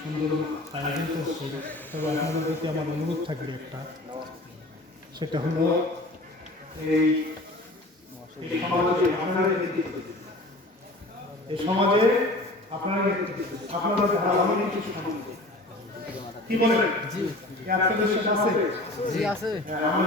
সুন্দর আয়োজন করছে তবে আপনাদের প্রতি আমার অনুরোধ থাকবে একটা সেটা হলো এই সমাজে আপনারা এই সমাজে আপনারা কি বলেন আছে হ্যাঁ, আমরা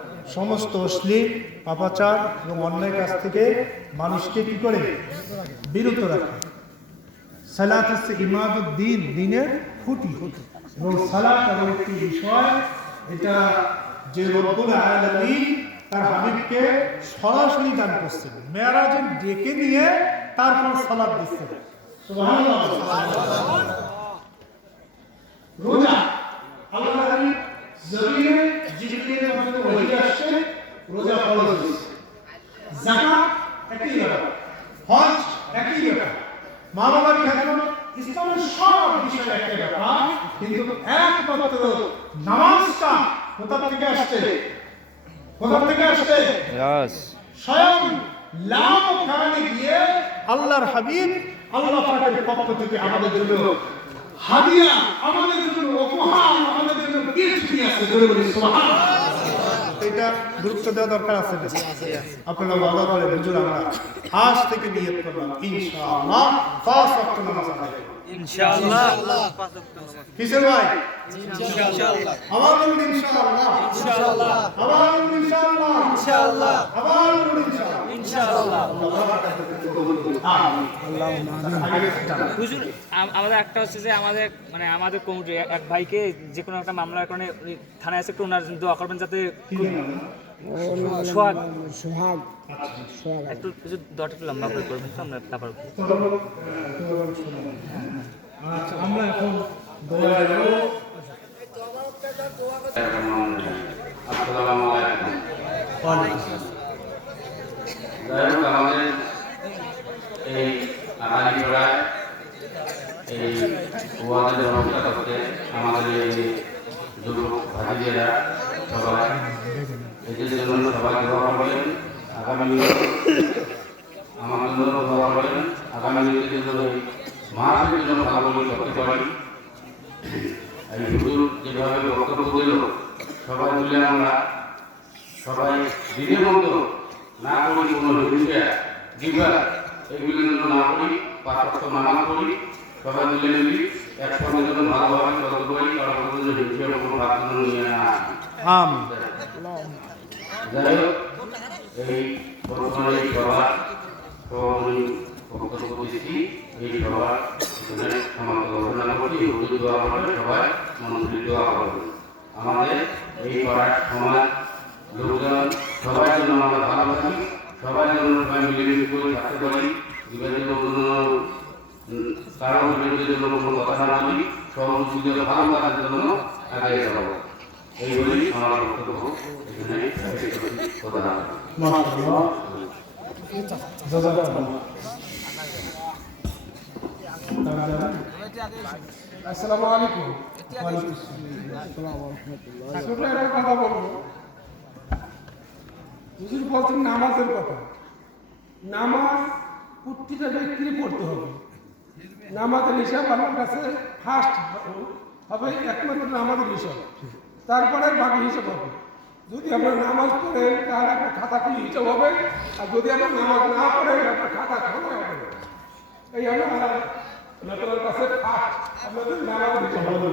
সমস্ত অশ্লীল, পাপাচার এবং অন্যায় কাছ থেকে মানুষকে কি করে? বিরত রাখে। সালাত হচ্ছে ইমাদুদ্দিন দিনের খুঁটি। এবং সালাত এমন একটি বিষয়, এটা যে রব্বুল আলামিন তার হাবিবকে সরাসরি দান করছেন। মেয়ারাজে ডেকে নিয়ে তারপর দিচ্ছেন। সুবহানাল্লাহ। রোজা, আল্লাহ জমিনে মাধ্যমে মা বাবার খেদমত ইসলামের সব বিষয় একই ব্যাপার। কিন্তু একমাত্র নামাজটা কোথা থেকে আসছে? কোথা থেকে আসছে? স্বয়ং লাভ কারণে গিয়ে আল্লাহর হাবিব আল্লাহ পাকের পক্ষ থেকে আমাদের জন্য হাদিয়া আমাদের জন্য উপহার আমাদের জন্য গিফট নিয়ে আসছে। জোরে বলি সুবহানাল্লাহ। এটা গুরুত্ব দেওয়া দরকার আছে আপনারা ভালো করে বুঝুন আমরা আজ থেকে নিয়ত করলাম ইনশাআল্লাহ পাঁচ ওয়াক্ত নামাজ আদায় ইনশাআল্লাহ। কিসের ভাই? ইনশাআল্লাহ। আবার বলুন ইনশাআল্লাহ। ইনশাআল্লাহ। আবার বলুন ইনশাআল্লাহ। ইনশাআল্লাহ। আবার বলুন ইনশাআল্লাহ ইনশাআল্লাহ। হুজুর আমাদের একটা হচ্ছে যে আমাদের মানে আমাদের কমিটি এক ভাইকে যে কোনো একটা মামলার কারণে উনি থানায় আছে একটু ওনার দোয়া করবেন যাতে সোহাগ সোহাগ সোহাগ একটু কিছু দরটা একটু লম্বা করে করবেন তো আমরা তারপর আচ্ছা আমরা এখন দোয়া দেবো আসসালামু আলাইকুম যাই হোক আমাদের এই আড়াইপাড়ায় এই ওয়াদের ব্যবস্থা করতে আমাদের এই যুবক ভাতিজেরা সবাই এদের জন্য সবাই দোয়া করবেন আগামী আমার জন্য দোয়া করবেন আগামী দিনের জন্য মাহফিলের জন্য ভালো করতে পারি এই হুজুর যেভাবে বক্তব্য দিল, সবাই মিলে আমরা সবাই দিনের মতো না করি কোনো হিংসা দিবা এগুলো না করি পাঁচ নামাজ করি। সবাই মিলে মিলি একসঙ্গে যেন ভালোভাবে চলতে পারি কারণ কোনো হিংসা কোনো প্রার্থনা নিয়ে না আসি। যাই হোক এই বর্তমানে এই সভা সভাপতি বক্তব্য এই সভা এখানে সমাপ্ত ঘোষণা করছি হুজুর দোয়া করবে সবাই মন্ত্রী দোয়া করবে আমাদের এই পাড়ার সমাজ, লোকজন, সবাই যেন আমরা ভালো থাকি সবাই যেন মিলেমিশে করে থাকতে পারি বিভাজিত কোনো উম, কারও বিরুদ্ধে যেন কোনো কথা না জন্য এই কথা বলব। বলছেন নামাজের কথা। নামাজ প্রতিটা ব্যক্তিরই পড়তে হবে। নামাজের হিসাব আমার কাছে ফার্স্ট হবে এক নম্বর নামাজের হিসাব। তারপরে বাকি হিসাব হবে। যদি আমরা নামাজ পড়ে তাহলে আপনার খাতা খুলে হিসাব হবে? আর যদি আপনার নামাজ না পড়ে আপনার খাতা খাওয়া হবে? এই আমার আপনাদের কাছে ফার্স্ট আপনাদের নামাজ হিসাব। হবে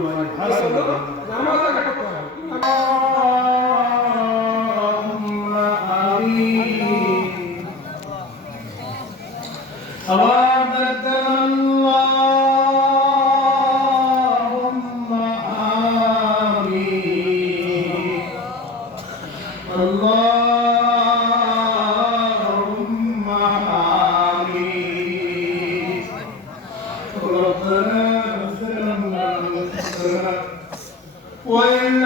নামাজ وإن